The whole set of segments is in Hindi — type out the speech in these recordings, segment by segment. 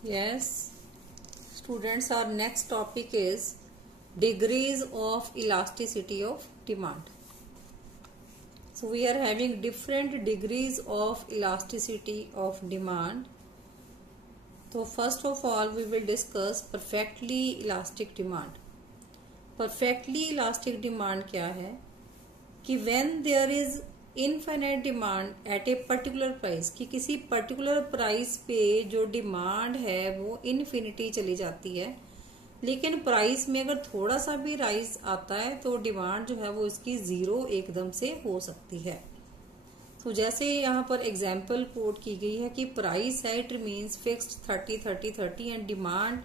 Yes, students, our next topic is degrees of elasticity of demand. So we are having different degrees of elasticity of demand. So first of all, we will discuss perfectly elastic demand. Perfectly elastic demand क्या है कि when there is infinite demand eight a particular price, कि किसी पर्टिकुलर प्राइस पे जो डिमांड है वो इनफिनिटी चली जाती है, लेकिन प्राइस में अगर थोड़ा सा भी राइज आता है तो डिमांड जो है वो इसकी जीरो एकदम से हो सकती है। तो जैसे यहाँ पर एग्जाम्पल कोट की गई है कि प्राइस है it means fixed 30-30-30 and demand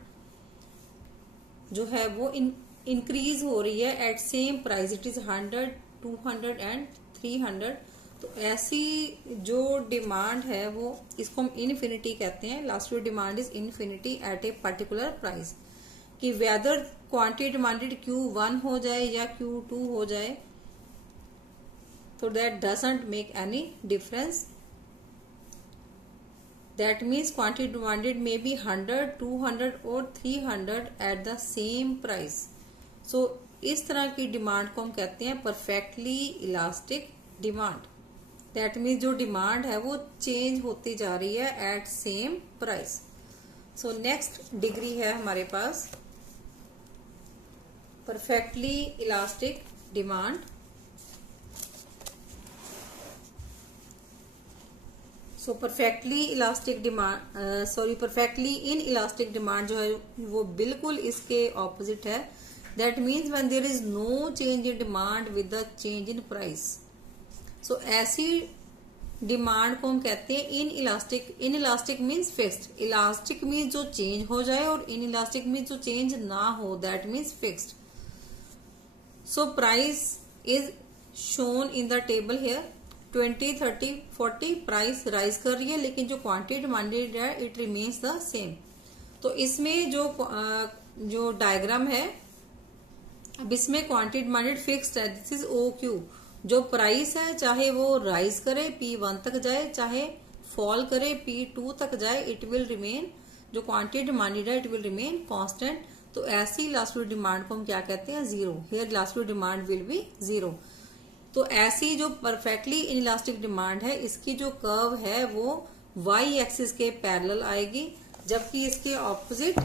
जो है वो इंक्रीज हो रही है at same price, it is 100, 200 and 300। तो ऐसी जो डिमांड है वो इसको हम इनफिनिटी कहते हैं। Last demand is infinity at a particular price, कि वेदर क्वांटिटी डिमांडेड Q1 हो जाए या Q2 हो जाए, तो that doesn't make any difference. That means quantity demanded may be 100, 200 और 300 at the same price. So इस तरह की डिमांड को हम कहते हैं perfectly elastic demand. That means जो डिमांड है वो चेंज होती जा रही है at same price. So next degree है हमारे पास perfectly elastic demand. So perfectly elastic demand perfectly inelastic demand जो है वो बिल्कुल इसके ऑपोजिट है। That means when there is no change in demand with the change in price. So ऐसी डिमांड को हम कहते हैं inelastic. Inelastic means fixed, elastic means जो चेंज हो जाए और इन इलास्टिक मीन्स जो चेंज ना हो, that means fixed. So price is shown in the table here 20, 30, 40 price rise कर रही है, लेकिन जो क्वांटिटी डिमांडेड है इट रिमेन्स द सेम। तो इसमें जो डायग्राम है, अब इसमें क्वांटिटी डिमांडेड फिक्स्ड है, दिस इज OQ। जो प्राइस है चाहे वो राइज करे P1 तक जाए, चाहे फॉल करे P2 तक जाए, इट विल रिमेन, जो क्वांटिटी डिमांडेड है इट विल रिमेन कांस्टेंट। तो ऐसी इलास्टिक डिमांड को हम क्या कहते हैं, zero. Here elastic demand will be zero. तो ऐसी जो परफेक्टली इनइलास्टिक डिमांड है इसकी जो कर्व है वो Y एक्सिस के पैरेलल आएगी, जबकि इसके ऑपोजिट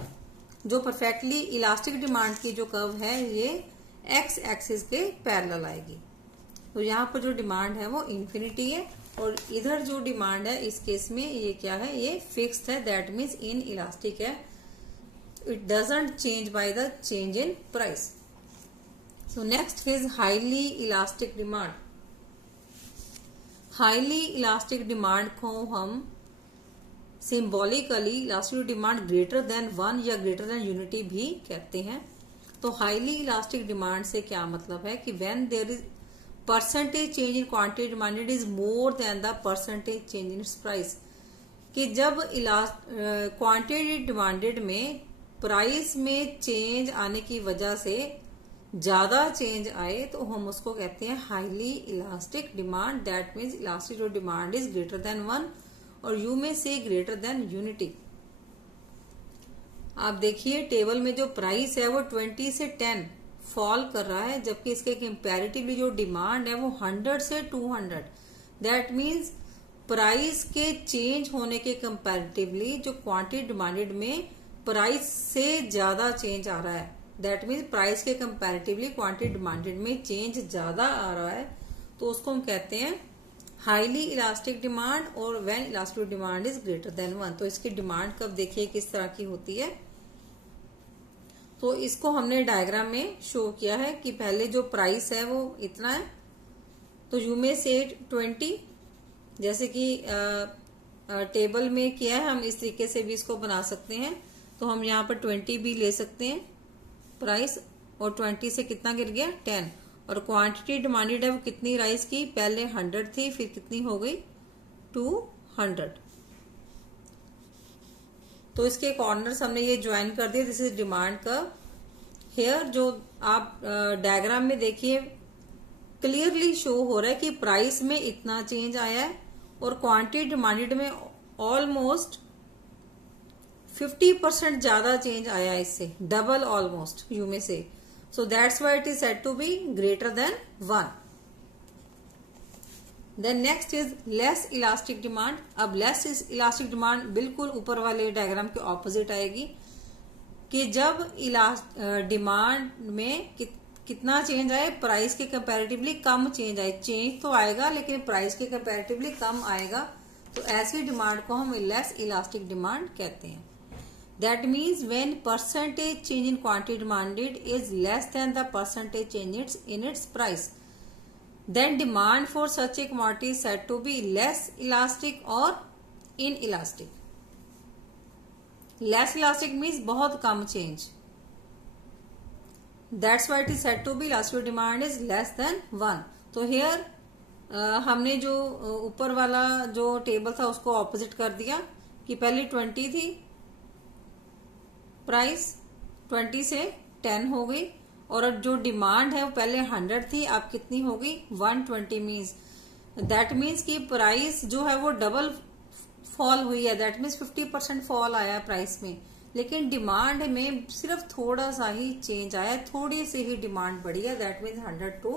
जो परफेक्टली इलास्टिक डिमांड की जो कर्व है ये X एक्सिस के पैरेलल आएगी। तो यहाँ पर जो डिमांड है वो इन्फिनिटी है और इधर जो डिमांड है इस केस में ये क्या है, ये फिक्स्ड है, दैट मीन्स इन इलास्टिक है, it doesn't change by the change in price. So next is highly elastic demand. Highly elastic demand को हम symbolically elastic demand greater than 1 या ग्रेटर देन यूनिटी भी कहते हैं। तो हाईली इलास्टिक डिमांड से क्या मतलब है कि when there is percentage change in quantity demanded is more than the percentage change in its price, कि जब क्वांटिटी डिमांडेड में प्राइस में चेंज आने की वजह से ज्यादा चेंज आए तो हम उसको कहते हैं highly elastic demand. That means elastic जो डिमांड इज ग्रेटर देन 1 और यू में से ग्रेटर देन यूनिटी। आप देखिए टेबल में जो प्राइस है वो 20 से 10 फॉल कर रहा है, जबकि इसके कंपैरेटिवली जो डिमांड है वो 100 से 200। दैट मीन्स प्राइस के चेंज होने के कंपैरेटिवली जो क्वांटिटी डिमांडेड में प्राइस से ज्यादा चेंज आ रहा है, दैट मीन्स प्राइस के कंपैरेटिवली क्वांटिटी डिमांडेड में चेंज ज्यादा आ रहा है, तो उसको हम कहते हैं हाईली इलास्टिक डिमांड। और when elastic demand is greater than 1, तो इसकी डिमांड कब देखिए किस तरह की होती है। तो इसको हमने डायग्राम में शो किया है कि पहले जो प्राइस है वो इतना है, तो यू में से 20, जैसे कि टेबल में किया है, हम इस तरीके से भी इसको बना सकते हैं। तो हम यहाँ पर 20 भी ले सकते हैं प्राइस, और 20 से कितना गिर गया 10, और क्वांटिटी डिमांडेड है वो कितनी राइज की, पहले 100 थी फिर कितनी हो गई 200। तो इसके कॉर्नर्स हमने ये ज्वाइन कर दिए, दिस इज डिमांड का। हेयर जो आप डायग्राम में देखिए क्लियरली शो हो रहा है कि प्राइस में इतना चेंज आया है और क्वांटिटी डिमांडेड में ऑलमोस्ट 50% ज्यादा चेंज आया इससे, डबल ऑलमोस्ट यू में से, so that's why it is said to be greater than 1. Then next is less elastic demand. अब लेस इलास्टिक डिमांड बिल्कुल ऊपर वाले डायग्राम के ऑपोजिट आएगी कि जब डिमांड में कितना चेंज आए, प्राइस के कंपैरेटिवली कम चेंज आए. चेंज तो आएगा लेकिन प्राइस के कंपैरेटिवली कम आएगा, तो ऐसी डिमांड को हम लेस इलास्टिक डिमांड कहते हैं. That means when percentage change in quantity demanded is less then the percentage change in its price, then demand for such a commodity is said to be less elastic or inelastic. Less elastic means बहुत कम change. That's why it is said to be elastic demand is less than 1. तो here हमने जो ऊपर वाला जो टेबल था उसको ऑपोजिट कर दिया कि पहले 20 थी प्राइस, 20 से 10 हो गई, और अब जो डिमांड है वो पहले 100 थी, अब कितनी हो गई 120. मीन्स दैट मीन्स कि प्राइस जो है वो डबल फॉल हुई है. दैट मीन्स 50% फॉल आया है प्राइस में, लेकिन डिमांड में सिर्फ थोड़ा सा ही चेंज आया, थोड़ी सी ही डिमांड बढ़ी है. That means 100 to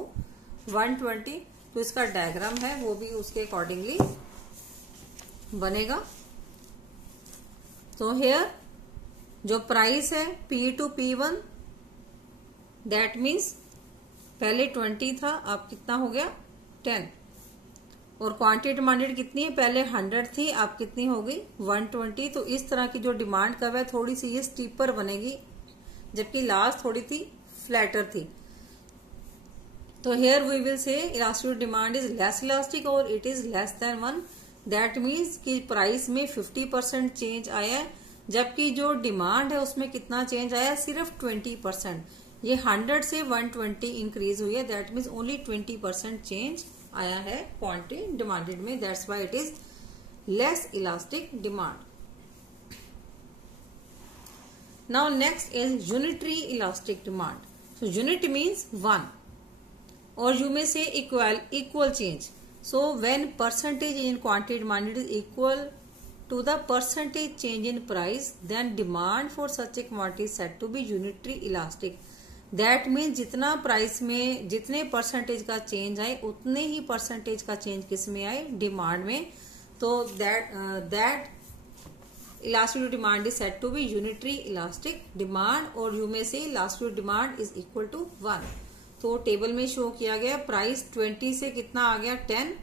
120. तो इसका डायग्राम है वो भी उसके अकॉर्डिंगली बनेगा. तो हेयर जो प्राइस है P to P1, that means पहले 20 था, अब कितना हो गया 10. और क्वांटिटी डिमांडेड कितनी है, पहले 100 थी, अब कितनी हो गई 120. तो इस तरह की जो डिमांड कर्व है थोड़ी सी ये स्टीपर बनेगी, जबकि लास्ट थोड़ी थी फ्लैटर थी. तो here we will say elastic demand is less elastic और it is less than 1. That means कि प्राइस में 50% चेंज आया है, जबकि जो डिमांड है उसमें कितना चेंज आया, सिर्फ 20%. ये 100 से 120 इंक्रीज हुई है. दैट मीन्स ओनली 20% चेंज आया है क्वांटिटी डिमांडेड में. That's why it is less elastic demand. Now next is unitary elastic demand. So unit means 1 और यू में से equal change. So when percentage in quantity demanded is equal to the percentage change in price, then demand for such a commodity is said to be unitary elastic. That means जितना प्राइस में जितने परसेंटेज का चेंज आए उतने ही परसेंटेज का चेंज किस में आए, डिमांड में. तो that elastic demand is said to be unitary elastic demand, और यू में से elastic demand is equal to 1. तो टेबल में शो किया गया प्राइस 20 से कितना आ गया 10,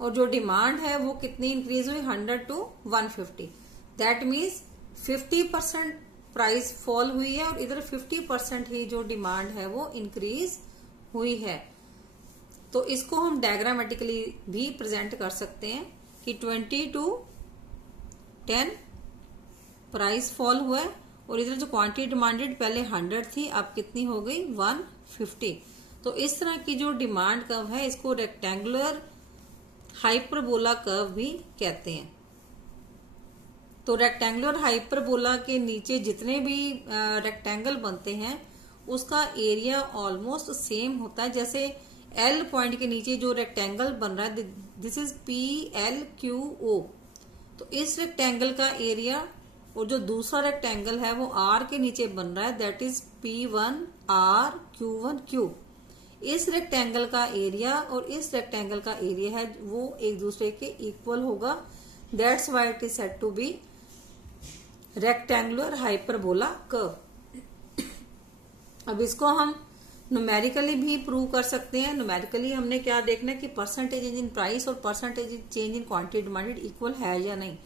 और जो डिमांड है वो कितनी इंक्रीज हुई 100 to 150. That means 50% price fall हुई है और इधर 50% ही जो डिमांड है वो इंक्रीज हुई है. तो इसको हम डायग्रामेटिकली भी प्रेजेंट कर सकते हैं कि 20 to 10 प्राइस फॉल हुआ है, और इधर जो क्वांटिटी डिमांडेड पहले 100 थी, अब कितनी हो गई 150. तो इस तरह की जो डिमांड कर्व है इसको रेक्टेंगुलर हाइपरबोला कर्व भी कहते हैं. तो रेक्टेंगुलर हाइपरबोला के नीचे जितने भी रेक्टेंगल बनते हैं उसका एरिया ऑलमोस्ट सेम होता है. जैसे एल पॉइंट के नीचे जो रेक्टेंगल बन रहा है, दिस इज PLQO. तो इस रेक्टेंगल का एरिया, और जो दूसरा रेक्टेंगल है वो आर के नीचे बन रहा है, दैट इज P1R Q1Q. इस रेक्टेंगल का एरिया और इस रेक्टेंगल का एरिया है वो एक दूसरे के इक्वल होगा. That's why it is said to be rectangular hyperbola curve. अब इसको हम न्यूमेरिकली भी प्रूव कर सकते हैं. न्यूमेरिकली हमने क्या देखना है कि परसेंटेज चेंज इन प्राइस और percentage change in quantity demanded equal है या नहीं.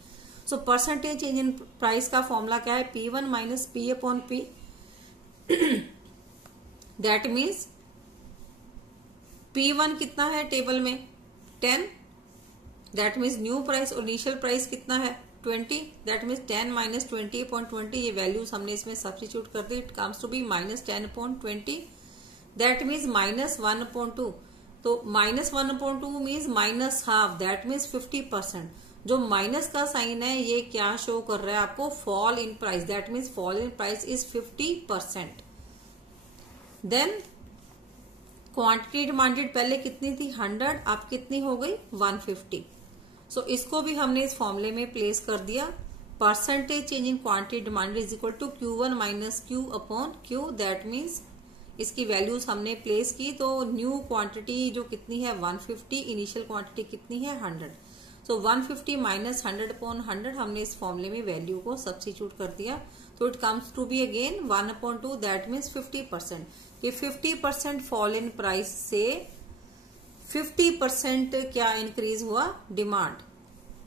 So percentage change in price का फॉर्मूला क्या है, P1 minus P upon P. That means P1 कितना है टेबल में 10, दैट मीन्स न्यू प्राइस, और इनिशियल प्राइस कितना है 20. That means 10 minus 20 upon 20. ये वैल्यूज हमने इसमें सब्स्टिट्यूट कर दी. It comes to be minus 10 upon 20. That means minus 1 upon 2. तो minus 1 upon 2 means minus half, that means 50%. जो माइनस का साइन है ये क्या शो कर रहा है आपको, fall in price. That means fall in price is 50%. Then quantity demanded पहले कितनी थी 100, अब कितनी हो गई 150. सो इसको भी हमने इस फॉर्मूले में प्लेस कर दिया। Percentage change in quantity demand is equal to Q1 minus Q upon Q। That means इसकी वैल्यूज हमने प्लेस की, तो न्यू क्वांटिटी जो कितनी है 150, इनिशियल क्वांटिटी कितनी है 100। सो 150 माइनस 100 अपॉन 100 हमने इस फॉर्मूले में वैल्यू को सब्स्टिट्यूट कर दिया, तो it comes to be again 1/2। That means 50%। ये 50% फॉल इन प्राइस से 50% क्या इंक्रीज हुआ डिमांड।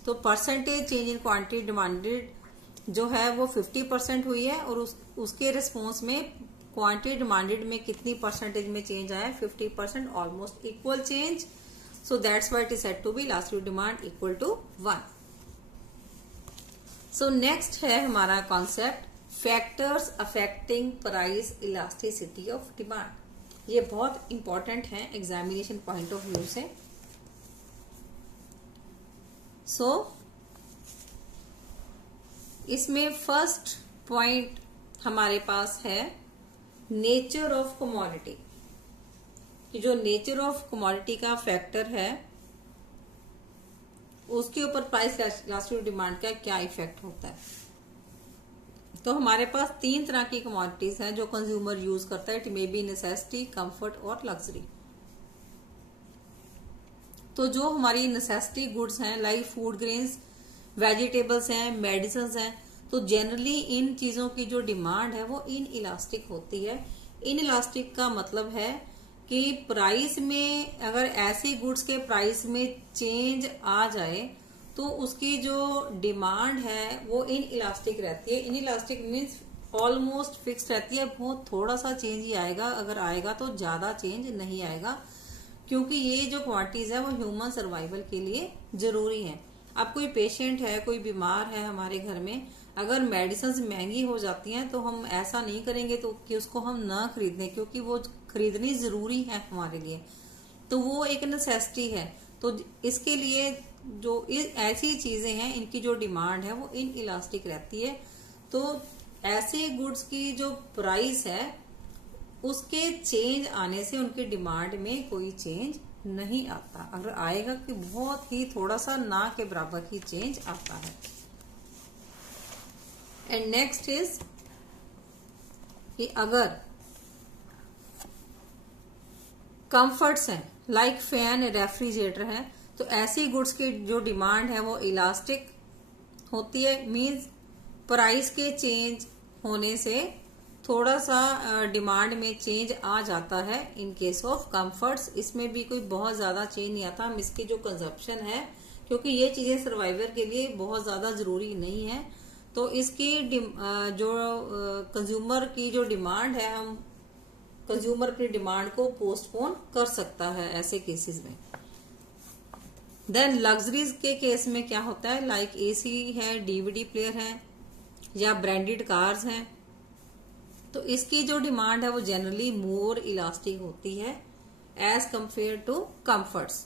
तो percentage change in quantity demanded जो है वो 50% हुई है, और उसके रिस्पॉन्स में क्वांटिटी डिमांडेड में कितनी परसेंटेज में चेंज आया 50%, almost equal change. So that's why it is said to be elastic demand equal to 1. So next है हमारा concept factors affecting price elasticity of demand. ये बहुत इंपॉर्टेंट है एग्जामिनेशन पॉइंट ऑफ व्यू से। सो इसमें फर्स्ट पॉइंट हमारे पास है नेचर ऑफ कमोडिटी। जो नेचर ऑफ कमोडिटी का फैक्टर है उसके ऊपर प्राइस इलास्टिक डिमांड का क्या इफेक्ट होता है। तो हमारे पास 3 तरह की कमोडिटीज हैं जो कंज्यूमर यूज करता है। It may be necessity, comfort और लग्जरी। तो जो हमारी नेसेसिटी गुड्स हैं लाइक फूड ग्रेन्स, वेजिटेबल्स हैं, मेडिसिन हैं, तो जनरली इन चीजों की जो डिमांड है वो इन इलास्टिक होती है। इन इलास्टिक का मतलब है कि प्राइस में अगर ऐसी गुड्स के प्राइस में चेंज आ जाए तो उसकी जो डिमांड है वो इन इलास्टिक रहती है। In elastic means almost fix रहती है, बहुत थोड़ा सा चेंज ही आएगा, अगर आएगा तो ज्यादा चेंज नहीं आएगा, क्योंकि ये जो क्वांटिटीज है वो ह्यूमन सर्वाइवल के लिए जरूरी है। अब कोई पेशेंट है, कोई बीमार है हमारे घर में, अगर मेडिसिन महंगी हो जाती हैं तो हम ऐसा नहीं करेंगे तो कि उसको हम ना खरीदें, क्योंकि वो खरीदनी जरूरी है हमारे लिए, तो वो एक नेसेसिटी है। तो इसके लिए जो ऐसी चीजें हैं इनकी जो डिमांड है वो इन इलास्टिक रहती है। तो ऐसे गुड्स की जो प्राइस है उसके चेंज आने से उनकी डिमांड में कोई चेंज नहीं आता, अगर आएगा कि बहुत ही थोड़ा सा, ना के बराबर ही चेंज आता है। एंड नेक्स्ट इज कि अगर कंफर्ट्स हैं लाइक फैन, रेफ्रिजरेटर है, तो ऐसी गुड्स की जो डिमांड है वो इलास्टिक होती है। मींस प्राइस के चेंज होने से थोड़ा सा डिमांड में चेंज आ जाता है। इन केस ऑफ कंफर्ट्स इसमें भी कोई बहुत ज्यादा चेंज नहीं आता। हम इसकी जो कंजप्शन है, क्योंकि ये चीजें सर्वाइवर के लिए बहुत ज्यादा जरूरी नहीं है, तो इसकी जो कंज्यूमर की जो डिमांड है, हम कंज्यूमर की डिमांड को पोस्टपोन कर सकता है ऐसे केसेस में। देन लग्जरीज के केस में क्या होता है, लाइक एसी है, डीवीडी प्लेयर है या ब्रांडेड कार्स हैं, तो इसकी जो डिमांड है वो जनरली मोर इलास्टिक होती है एज कंपेयर टू कंफर्ट्स।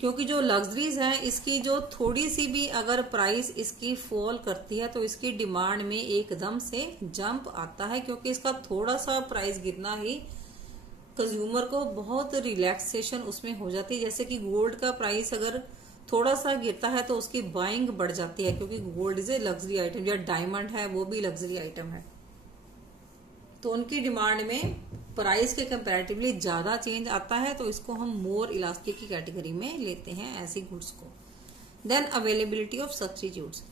क्योंकि जो लग्जरीज है इसकी जो थोड़ी सी भी अगर प्राइस इसकी फॉल करती है तो इसकी डिमांड में एकदम से जंप आता है, क्योंकि इसका थोड़ा सा प्राइस गिरना ही कंज्यूमर को बहुत रिलैक्सेशन उसमें हो जाती है। जैसे कि गोल्ड का प्राइस अगर थोड़ा सा गिरता है तो उसकी बाइंग बढ़ जाती है, क्योंकि gold is a luxury item, या डायमंड है वो भी लग्जरी आइटम है, तो उनकी डिमांड में प्राइस के कंपैरेटिवली ज्यादा चेंज आता है, तो इसको हम मोर इलास्टिक की कैटेगरी में लेते हैं ऐसी गुड्स को। देन अवेलेबिलिटी ऑफ सब्स्टिट्यूट्स,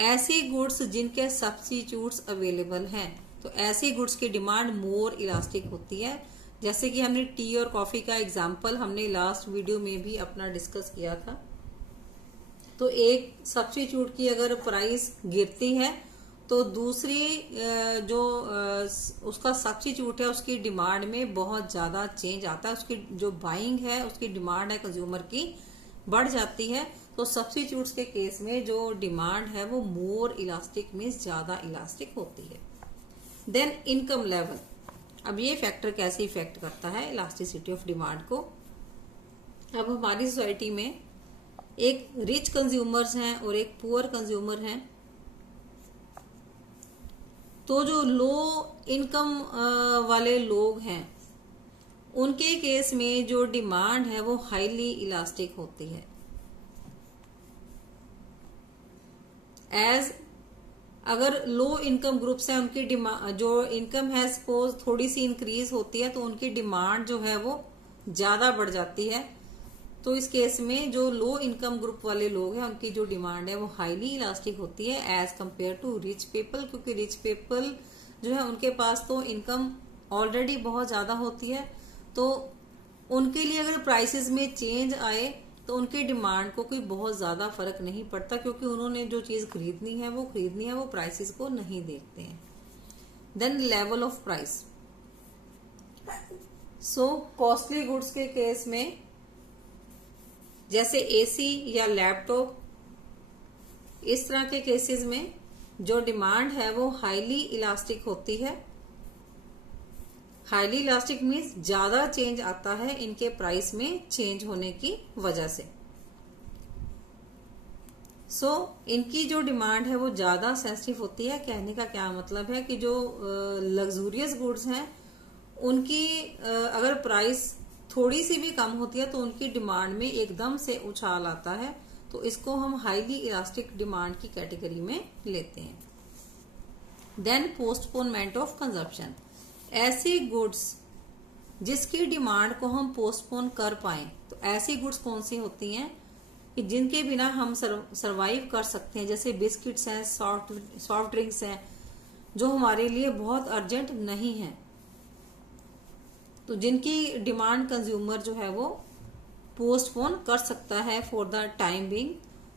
ऐसी गुड्स जिनके सब्स्टिट्यूट्स अवेलेबल हैं, तो ऐसी गुड्स की डिमांड मोर इलास्टिक होती है। जैसे कि हमने टी और कॉफी का एग्जाम्पल हमने लास्ट वीडियो में भी अपना डिस्कस किया था। तो एक सब्स्टिट्यूट की अगर प्राइस गिरती है तो दूसरी जो उसका सब्स्टिट्यूट है उसकी डिमांड में बहुत ज्यादा चेंज आता है, उसकी जो बाइंग है, उसकी डिमांड है कंज्यूमर की बढ़ जाती है। तो सब्स्टिट्यूट्स के केस में जो डिमांड है वो मोर इलास्टिक मीन्स ज्यादा इलास्टिक होती है। देन इनकम लेवल, अब ये फैक्टर कैसे इफेक्ट करता है इलास्टिसिटी ऑफ डिमांड को। अब हमारी सोसाइटी में एक रिच कंज्यूमर्स हैं और एक पुअर कंज्यूमर हैं, तो जो लो इनकम वाले लोग हैं उनके केस में जो डिमांड है वो हाईली इलास्टिक होती है। एज अगर लो इनकम ग्रुप्स हैं उनकी डिमांड, जो इनकम है सपोज थोड़ी सी इंक्रीज होती है तो उनकी डिमांड जो है वो ज्यादा बढ़ जाती है। तो इस केस में जो लो इनकम ग्रुप वाले लोग हैं उनकी जो डिमांड है वो हाईली इलास्टिक होती है as compare to rich people, क्योंकि रिच पीपल जो है उनके पास तो इनकम ऑलरेडी बहुत ज्यादा होती है, तो उनके लिए अगर प्राइसेस में चेंज आए तो उनकी डिमांड को कोई बहुत ज्यादा फर्क नहीं पड़ता, क्योंकि उन्होंने जो चीज खरीदनी है वो प्राइसेस को नहीं देखते हैं। Then level of price. So costly goods के केस में जैसे एसी या लैपटॉप, इस तरह के केसेस में जो डिमांड है वो हाईली इलास्टिक होती है। हाईली इलास्टिक मीन्स ज्यादा चेंज आता है इनके प्राइस में चेंज होने की वजह से। सो इनकी जो डिमांड है वो ज्यादा सेंसिटिव होती है। कहने का क्या मतलब है कि जो लग्जूरियस गुड्स हैं उनकी अगर प्राइस थोड़ी सी भी कम होती है तो उनकी डिमांड में एकदम से उछाल आता है, तो इसको हम हाईली इलास्टिक डिमांड की कैटेगरी में लेते हैं। Then postponement of consumption. ऐसी गुड्स जिसकी डिमांड को हम पोस्टपोन कर पाए, तो ऐसी गुड्स कौन सी होती हैं कि जिनके बिना हम सरवाइव कर सकते हैं, जैसे बिस्किट्स हैं, सॉफ्ट ड्रिंक्स हैं, जो हमारे लिए बहुत अर्जेंट नहीं है, तो जिनकी डिमांड कंज्यूमर जो है वो पोस्टपोन कर सकता है फॉर द टाइम बीइंग।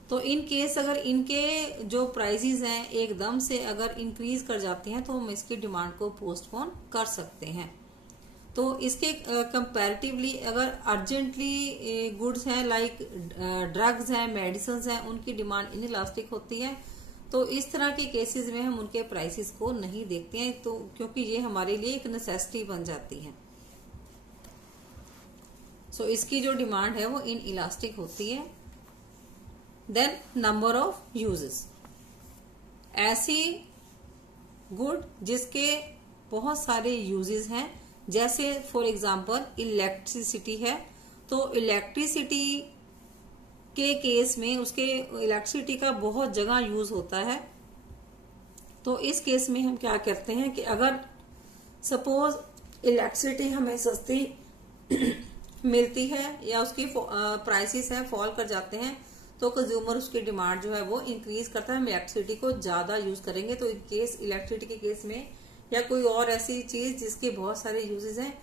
तो इन केस अगर इनके जो प्राइसेस हैं एकदम से अगर इंक्रीज कर जाते हैं तो हम इसकी डिमांड को पोस्टपोन कर सकते हैं। तो इसके कंपैरेटिवली अगर अर्जेंटली गुड्स हैं लाइक ड्रग्स हैं, मेडिसिन हैं, उनकी डिमांड इनइलास्टिक होती है, तो इस तरह के केसेस में हम उनके प्राइसेस को नहीं देखते हैं, तो क्योंकि ये हमारे लिए एक नेसेसिटी बन जाती है। सो इसकी जो डिमांड है वो इन इलास्टिक होती है। Then number of uses. ऐसी गुड जिसके बहुत सारे यूजेस हैं, जैसे फॉर एग्जांपल इलेक्ट्रिसिटी है, तो इलेक्ट्रिसिटी के केस में उसके इलेक्ट्रिसिटी का बहुत जगह यूज होता है। तो इस केस में हम क्या करते हैं कि अगर सपोज इलेक्ट्रिसिटी हमें सस्ती मिलती है या उसकी प्राइसेस है फॉल कर जाते हैं, तो कंज्यूमर उसकी डिमांड जो है वो इंक्रीज करता है, हम इलेक्ट्रिसिटी को ज्यादा यूज करेंगे। तो इन केस इलेक्ट्रिसिटी के केस में या कोई और ऐसी चीज जिसके बहुत सारे यूजेस हैं,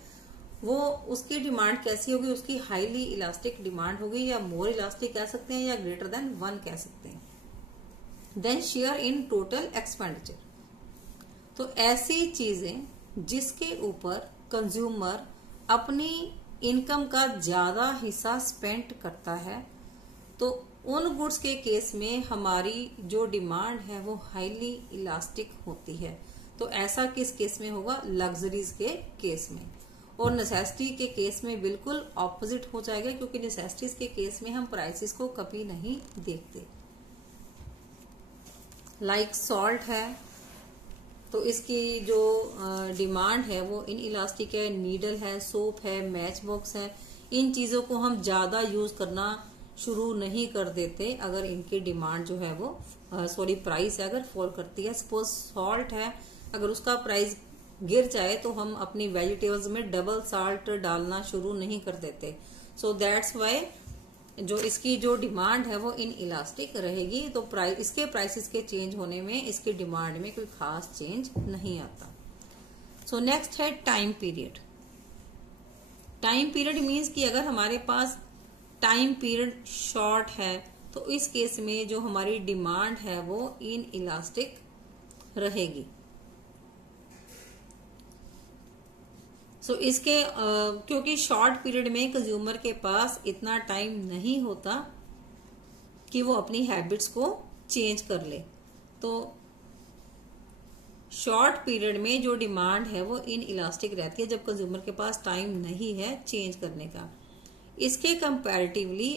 वो उसकी डिमांड कैसी होगी, उसकी हाईली इलास्टिक डिमांड होगी, या मोर इलास्टिक कह सकते हैं या ग्रेटर देन 1 कह सकते हैं। Then share in total expenditure. तो ऐसी चीजें जिसके ऊपर कंज्यूमर अपनी इनकम का ज्यादा हिस्सा स्पेंड करता है, तो उन गुड्स के केस में हमारी जो डिमांड है वो हाईली इलास्टिक होती है। तो ऐसा किस केस में होगा? लग्जरीज के केस में। और नेसेसिटी के केस में बिल्कुल ऑपोजिट हो जाएगा, क्योंकि नेसेसिटीज के केस में हम प्राइसेस को कभी नहीं देखते। लाइक सॉल्ट है, तो इसकी जो डिमांड है वो इन इलास्टिक है, नीडल है, सोप है, मैच बॉक्स है, इन चीजों को हम ज्यादा यूज करना शुरू नहीं कर देते अगर इनकी डिमांड जो है वो प्राइस है अगर फॉल करती है। सपोज सॉल्ट है, अगर उसका प्राइस गिर जाए तो हम अपनी वेजिटेबल्स में डबल साल्ट डालना शुरू नहीं कर देते। सो दैट्स वाई जो इसकी जो डिमांड है वो इन इलास्टिक रहेगी। तो इसके प्राइसेस के चेंज होने में इसकी डिमांड में कोई खास चेंज नहीं आता। सो नेक्स्ट है time period. Time period means कि अगर हमारे पास टाइम पीरियड शॉर्ट है तो इस केस में जो हमारी डिमांड है वो इन इलास्टिक रहेगी। इसके क्योंकि शॉर्ट पीरियड में कंज्यूमर के पास इतना टाइम नहीं होता कि वो अपनी हैबिट्स को चेंज कर ले, तो शॉर्ट पीरियड में जो डिमांड है वो इन इलास्टिक रहती है जब कंज्यूमर के पास टाइम नहीं है चेंज करने का। इसके कंपैरेटिवली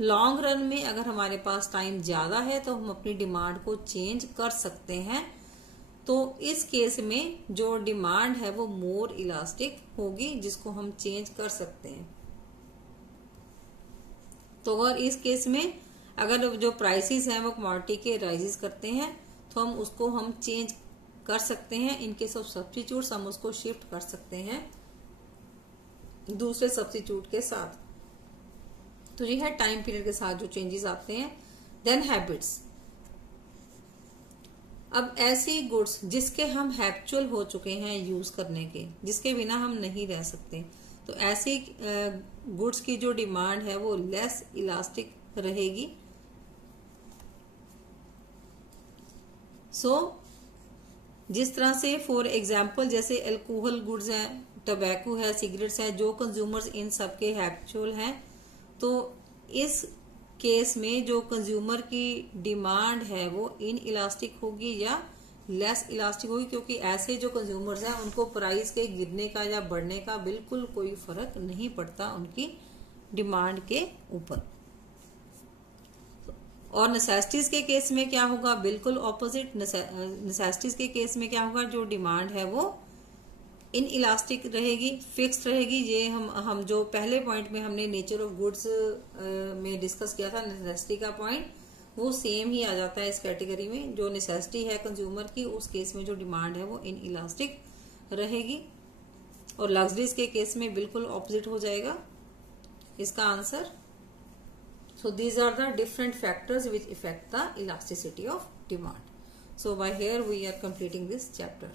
लॉन्ग रन में अगर हमारे पास टाइम ज्यादा है तो हम अपनी डिमांड को चेंज कर सकते हैं। तो इस केस में जो डिमांड है वो मोर इलास्टिक होगी, जिसको हम चेंज कर सकते हैं। तो अगर इस केस में अगर जो प्राइसेस हैं वो कमोडिटी के राइजेस करते हैं तो हम चेंज कर सकते हैं। इन केस ऑफ सब्स्टिट्यूट हम उसको शिफ्ट कर सकते हैं दूसरे सब्स्टिट्यूट के साथ। तो ये है टाइम पीरियड के साथ जो चेंजेस आते हैं। Then habits. अब ऐसी गुड्स जिसके हम हैबिचुअल हो चुके हैं यूज करने के, जिसके बिना हम नहीं रह सकते, तो ऐसी गुड्स की जो डिमांड है वो लेस इलास्टिक रहेगी। जिस तरह से फॉर एग्जाम्पल जैसे अल्कोहल गुड्स हैं, टबैको है, सिगरेट्स है, जो कंज्यूमर्स इन सब के हैबिचुअल हैं, तो इस केस में जो कंज्यूमर की डिमांड है वो इन इलास्टिक होगी या लेस इलास्टिक होगी, क्योंकि ऐसे जो कंज्यूमर्स हैं उनको प्राइस के गिरने का या बढ़ने का बिल्कुल कोई फर्क नहीं पड़ता उनकी डिमांड के ऊपर। और नेसेसिटीज के केस में क्या होगा, बिल्कुल ऑपोजिट। नेसेसिटीज के केस में क्या होगा, जो डिमांड है वो इन इलास्टिक रहेगी, फिक्स रहेगी। ये हम जो पहले पॉइंट में हमने नेचर ऑफ गुड्स में डिस्कस किया था, नेसेसिटी का पॉइंट, वो सेम ही आ जाता है इस कैटेगरी में। जो नेसेसिटी है कंज्यूमर की, उस केस में जो डिमांड है वो इन इलास्टिक रहेगी, और लग्जरीज के केस में बिल्कुल ऑपोजिट हो जाएगा इसका answer. So these are the different factors which affect the elasticity of demand. So by here we are completing this chapter.